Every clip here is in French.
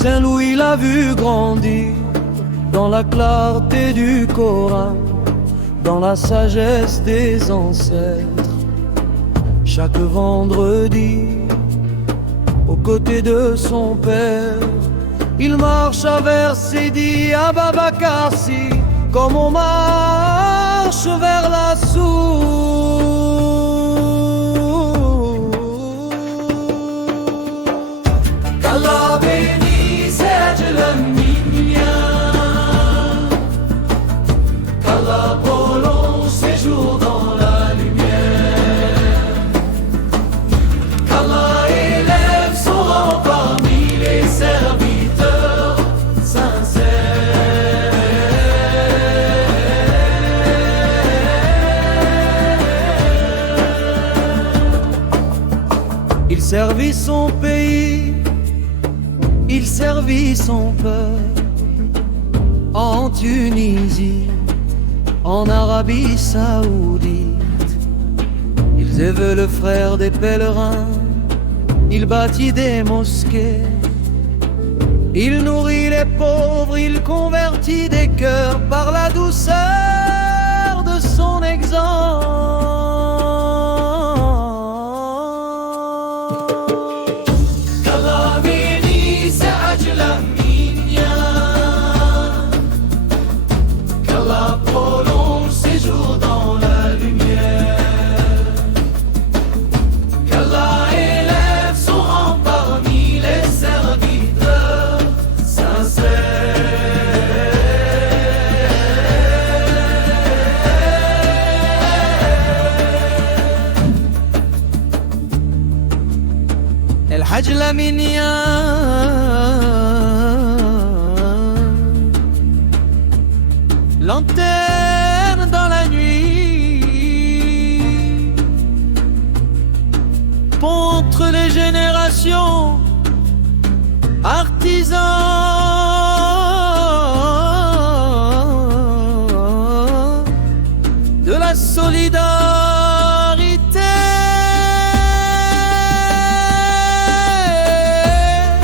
Saint-Louis l'a vu grandir dans la clarté du Coran, dans la sagesse des ancêtres. Chaque vendredi, aux côtés de son père, il marche vers Sidi Ababakar-Si, comme on marche vers la source. Qu'Allah bénisse Ajl Minya, qu'Allah prolonge ses jours dans la lumière, qu'Allah élève son rang parmi les serviteurs sincères. Il servit son pays, il servit son peuple, en Tunisie, en Arabie Saoudite. Ils élevaient le frère des pèlerins, il bâtit des mosquées, il nourrit les pauvres, il convertit des cœurs par la douceur de son exemple. Qu'Allah bénisse Ajl Minya, qu'Allah prolonge ses jours dans la lumière, qu'Allah élève son rang parmi les serviteurs sincères. El Ajl Minya, lanterne dans la nuit, pont entre les générations, artisan de la solidarité.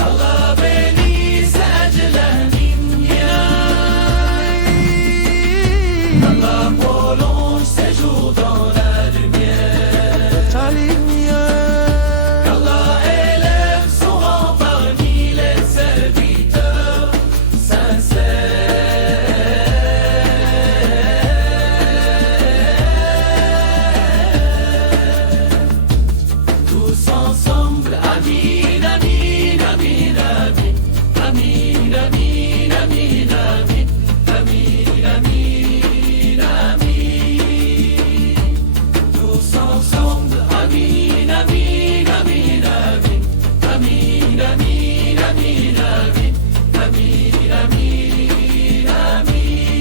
Allah bénisse Ajl Minya, Allah prolonge ses jours dans la lumière, qu'Allah élève son rang parmi les serviteurs sincères. Tous ensemble, amin, amin, amin, amin, amin, amin, amin, amin, amin, amin, amin. Tous ensemble, amin, amin, amin, amin, amin, amin, amin, amin, amin, amin, amin.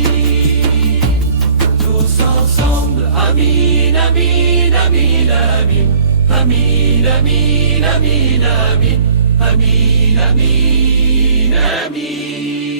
Tous ensemble, amin, amin, amin, amin, amin, amin, amin, amin, amin, amin, amin.